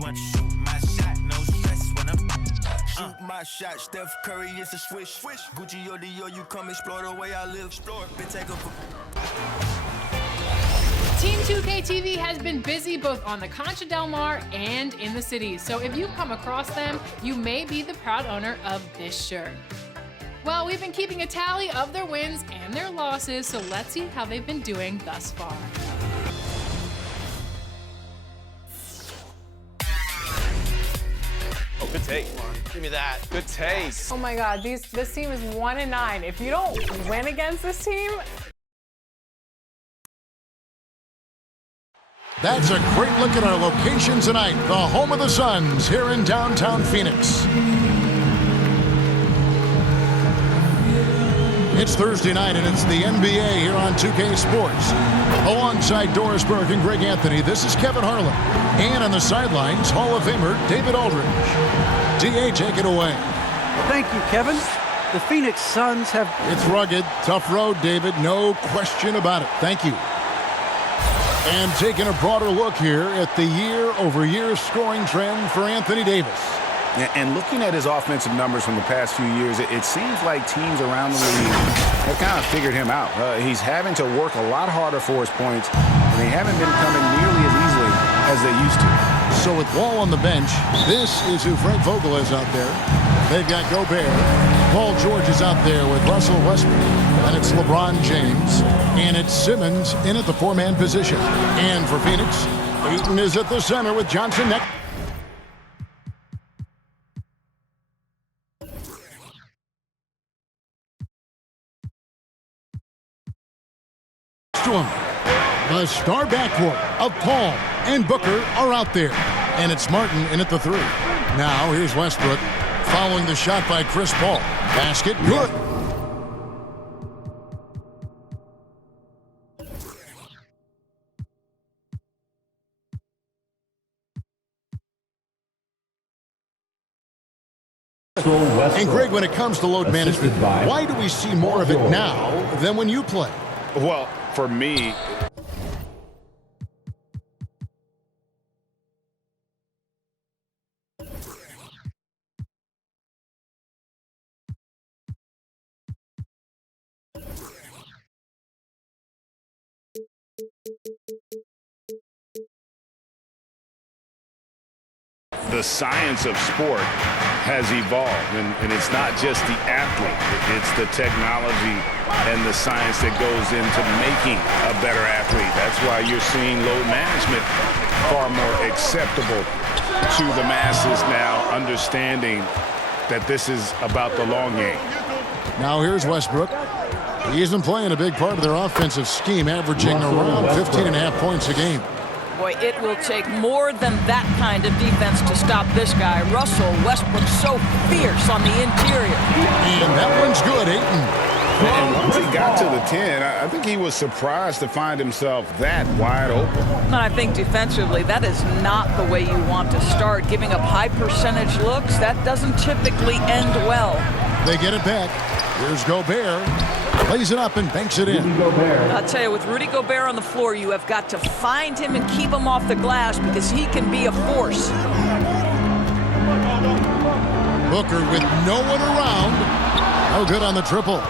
want to shoot my shot, no stress when I'm shoot my shot. Steph Curry is a swish. Gucci or Dior, you come explore the way I live. Explore, take a Team 2K TV has been busy both on the Concha Del Mar and in the city, so if you come across them, you may be the proud owner of this shirt. Well, we've been keeping a tally of their wins and their losses, so let's see how they've been doing thus far. Oh, good take. Give me that. Good take. Oh my God, this team is 1-9. If you don't win against this team. That's a great look at our location tonight. The home of the Suns here in downtown Phoenix. It's Thursday night, and it's the NBA here on 2K Sports. Alongside Doris Burke and Greg Anthony, this is Kevin Harlan. And on the sidelines, Hall of Famer David Aldridge. DA, take it away. Thank you, Kevin. The Phoenix Suns have... It's rugged, tough road, David. No question about it. Thank you. And taking a broader look here at the year-over-year scoring trend for Anthony Davis. And looking at his offensive numbers from the past few years, it seems like teams around the league have kind of figured him out. He's having to work a lot harder for his points, and they haven't been coming nearly as easily as they used to. So with Wall on the bench, this is who Frank Vogel is out there. They've got Gobert. Paul George is out there with Russell Westbrook. And it's LeBron James. And it's Simmons in at the four-man position. And for Phoenix, Ayton is at the center with Johnson next to him. The star backcourt of Paul and Booker are out there. And it's Martin in at the three. Now here's Westbrook following the shot by Chris Paul. Basket good. And Greg, when it comes to load management, why do we see more of it now than when you play? Well, for me... The science of sport has evolved, and it's not just the athlete. It's the technology and the science that goes into making a better athlete. That's why you're seeing load management far more acceptable to the masses now, understanding that this is about the long game. Now here's Westbrook. He isn't playing a big part of their offensive scheme, averaging around 15.5 points a game. Boy, it will take more than that kind of defense to stop this guy. Russell Westbrook so fierce on the interior. And that one's good, Ayton. And once he got to the 10, I think he was surprised to find himself that wide open. And I think defensively, that is not the way you want to start. Giving up high percentage looks, that doesn't typically end well. They get it back. Here's Gobert. Plays it up and banks it in. I'll tell you, with Rudy Gobert on the floor, you have got to find him and keep him off the glass because he can be a force. Booker with no one around. No good on the triple.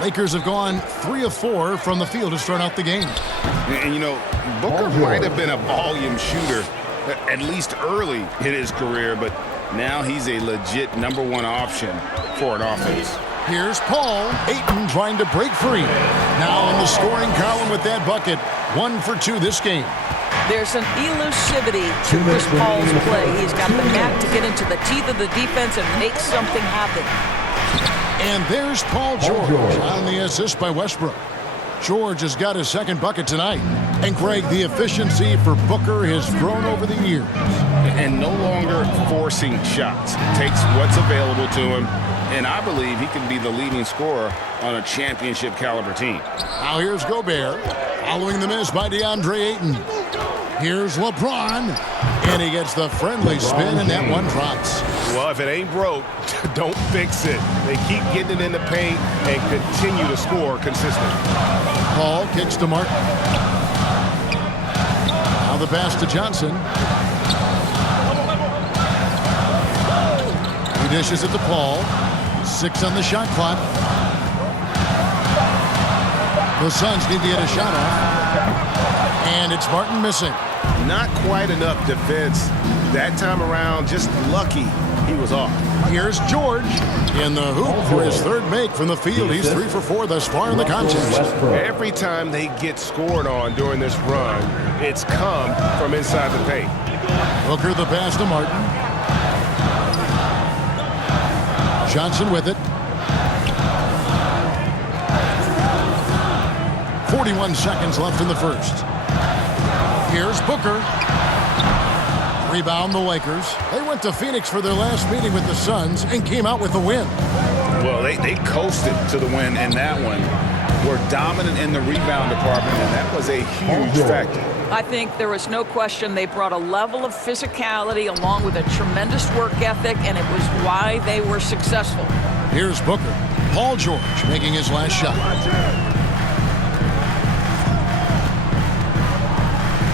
Lakers have gone 3 of 4 from the field to start out the game. And you know, Booker might have been a volume shooter, at least early in his career, but now he's a legit #1 option for an offense. Here's Paul. Ayton trying to break free. Now in the scoring column with that bucket. 1 for 2 this game. There's an elusivity to Chris Paul's play. He's got the knack to get into the teeth of the defense and make something happen. And there's Paul George on the assist by Westbrook. George has got his second bucket tonight. And Greg, the efficiency for Booker has grown over the years. And no longer forcing shots. Takes what's available to him. And I believe he can be the leading scorer on a championship caliber team. Now here's Gobert. Following the miss by DeAndre Ayton. Here's LeBron. And he gets the friendly spin, and that one drops. Well, if it ain't broke, don't fix it. They keep getting it in the paint and continue to score consistently. Paul kicks to Martin. Now the pass to Johnson. Dishes it to Paul. 6 on the shot clock. The Suns need to get a shot off. And it's Martin missing. Not quite enough defense that time around. Just lucky he was off. Here's George in the hoop for his third make from the field. He's 3 for 4 thus far in the contest. Every time they get scored on during this run, it's come from inside the paint. Booker the pass to Martin. Johnson with it. 41 seconds left in the first. Here's Booker. Rebound the Lakers. They went to Phoenix for their last meeting with the Suns and came out with a win. Well, they coasted to the win in that one. Were dominant in the rebound department, and that was a huge factor. I think there was no question they brought a level of physicality along with a tremendous work ethic, and it was why they were successful. Here's Booker. Paul George making his last shot.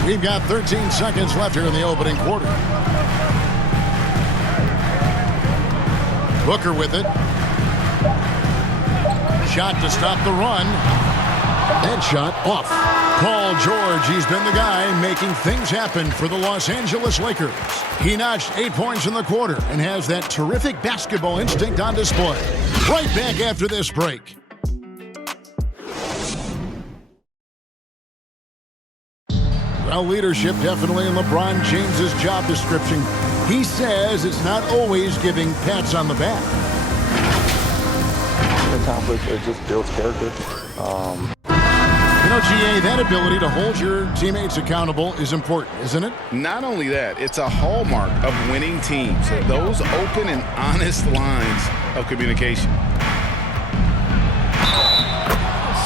We've got 13 seconds left here in the opening quarter. Booker with it. Shot to stop the run. That shot off. Paul George, he's been the guy making things happen for the Los Angeles Lakers. He notched 8 points in the quarter and has that terrific basketball instinct on display. Right back after this break. Well, leadership definitely in LeBron James's job description. He says it's not always giving pats on the back. The conflict, it just builds character. You know, GA, that ability to hold your teammates accountable is important, isn't it? Not only that, it's a hallmark of winning teams. Those open and honest lines of communication.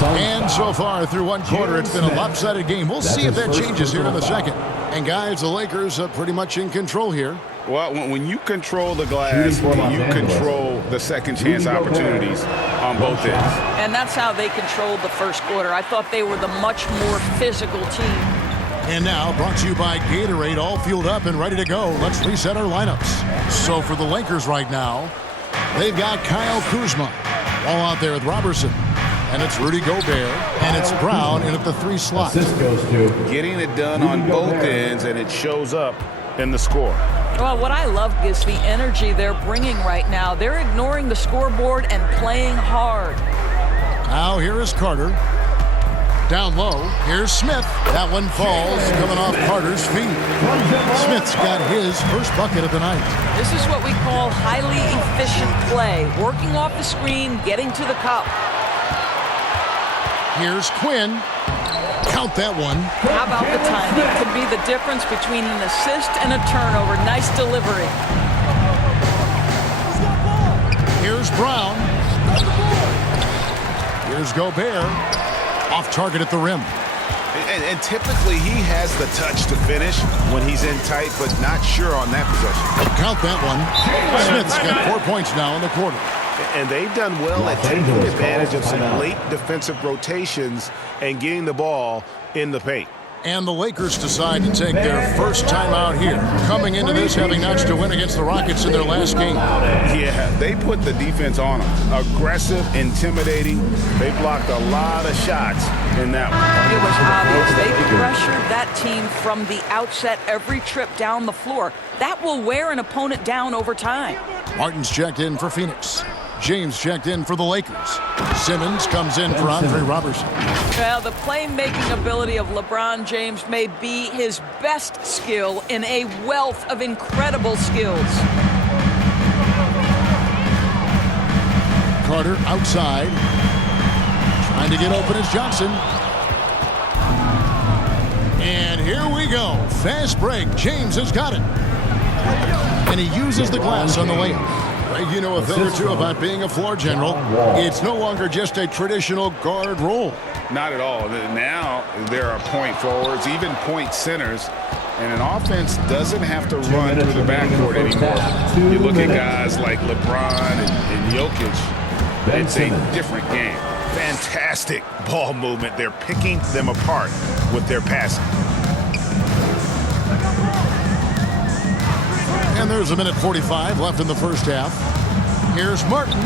And so far through one quarter, it's been a lopsided game. We'll see if that changes here in the second. And guys, the Lakers are pretty much in control here. Well, when you control the glass, you control the second chance opportunities on both ends. And that's how they controlled the first quarter. I thought they were the much more physical team. And now, brought to you by Gatorade, all fueled up and ready to go. Let's reset our lineups. So for the Lakers right now, they've got Kyle Kuzma all out there with Robertson. And it's Rudy Gobert, and it's Brown in at the 3 slot. Getting it done on both ends, and it shows up in the score. Well, what I love is the energy they're bringing right now. They're ignoring the scoreboard and playing hard. Now here is Carter. Down low, here's Smith. That one falls, coming off Carter's feet. Smith's got his first bucket of the night. This is what we call highly efficient play. Working off the screen, getting to the cup. Here's Quinn. Count that one. How about the timing? Could be the difference between an assist and a turnover. Nice delivery. Here's Brown. Here's Gobert. Off target at the rim. And typically he has the touch to finish when he's in tight, but not sure on that possession. Count that one. Smith's got 4 points now in the quarter. And they've done well at taking advantage of some late defensive rotations and getting the ball in the paint. And the Lakers decide to take their first time out here, coming into this having notched a win against the Rockets in their last game. Yeah, they put the defense on them. Aggressive, intimidating. They blocked a lot of shots in that one. It was obvious. They pressured that team from the outset every trip down the floor. That will wear an opponent down over time. Martin's checked in for Phoenix. James checked in for the Lakers. Simmons comes in for Andre Robertson. Well, the playmaking ability of LeBron James may be his best skill in a wealth of incredible skills. Carter outside. Trying to get open is Johnson. And here we go. Fast break. James has got it. And he uses the glass on the layup. You know a thing or two about being a floor general. It's no longer just a traditional guard role. Not at all. Now there are point forwards, even point centers, and an offense doesn't have to run through the backcourt anymore. You look at guys like LeBron and Jokic, it's a different game. Fantastic ball movement. They're picking them apart with their passing. And there's a minute 45 left in the first half. Here's Martin.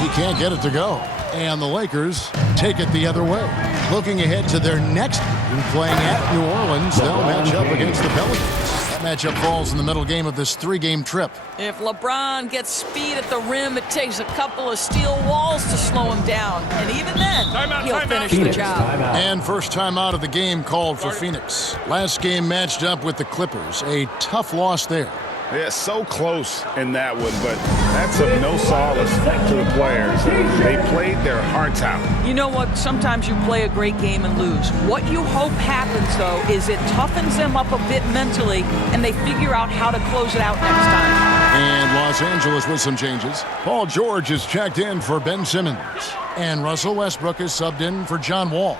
He can't get it to go. And the Lakers take it the other way. Looking ahead to their next game, playing at New Orleans, they'll match up against the Pelicans. That matchup falls in the middle game of this 3-game trip. If LeBron gets speed at the rim, it takes a couple of steel walls to slow him down. And even then, he'll finish the job. And first time out of the game called for Phoenix. Last game matched up with the Clippers. A tough loss there. Yeah, so close in that one, but that's of no solace to the players. They played their hearts out. You know what? Sometimes you play a great game and lose. What you hope happens, though, is it toughens them up a bit mentally, and they figure out how to close it out next time. And Los Angeles with some changes. Paul George is checked in for Ben Simmons. And Russell Westbrook is subbed in for John Wall.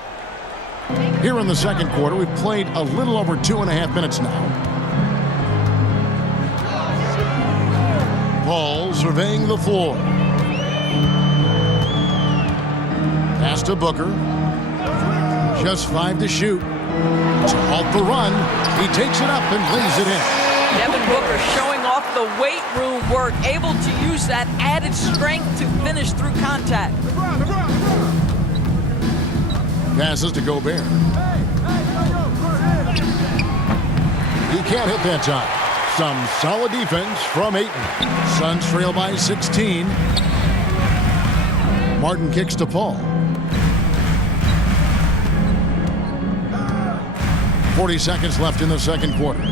Here in the second quarter, we've played a little over 2.5 minutes now. Paul surveying the floor. Pass to Booker. Just 5 to shoot. To halt the run. He takes it up and lays it in. Devin Booker showing off the weight room work, able to use that added strength to finish through contact. Passes to Gobert. He can't hit that time. Some solid defense from Ayton. Suns trail by 16. Martin kicks to Paul. 40 seconds left in the second quarter.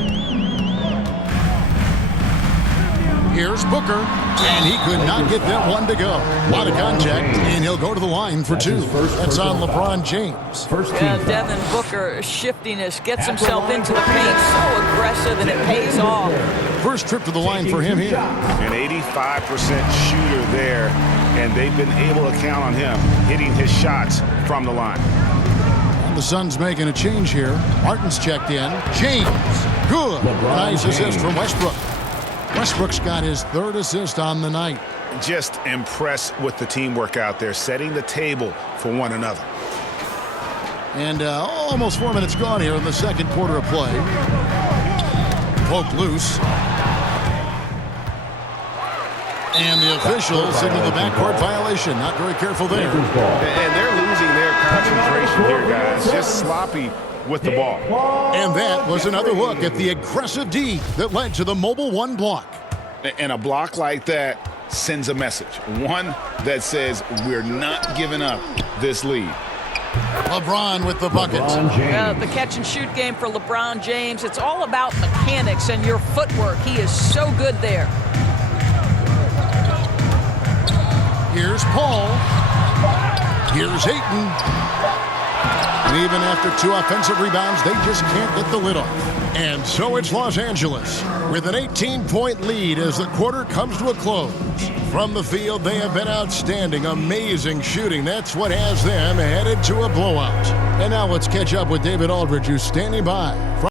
Here's Booker, and he could not get that one to go. A lot of contact, and he'll go to the line for 2. That's on LeBron James. Yeah, Devin Booker, shiftiness, gets himself into the paint, so aggressive, and it pays off. First trip to the line for him here. An 85% shooter there, and they've been able to count on him hitting his shots from the line. And the Suns making a change here. Martin's checked in. James, good. Nice assist from Westbrook. Westbrook's got his 3rd assist on the night. Just impressed with the teamwork out there, setting the table for one another. And almost 4 minutes gone here in the second quarter of play. Poked loose. And the officials signal the backcourt violation. Not very careful there. And they're losing their concentration here, guys. Just sloppy with the ball. And that was another look at the aggressive D that led to the mobile 1 block. And a block like that sends a message. One that says we're not giving up this lead. LeBron with the bucket. The catch-and-shoot game for LeBron James, it's all about mechanics and your footwork. He is so good there. Here's Paul. Here's Ayton. And even after 2 offensive rebounds, they just can't get the lid off. And so it's Los Angeles with an 18-point lead as the quarter comes to a close. From the field, they have been outstanding, amazing shooting. That's what has them headed to a blowout. And now let's catch up with David Aldridge, who's standing by.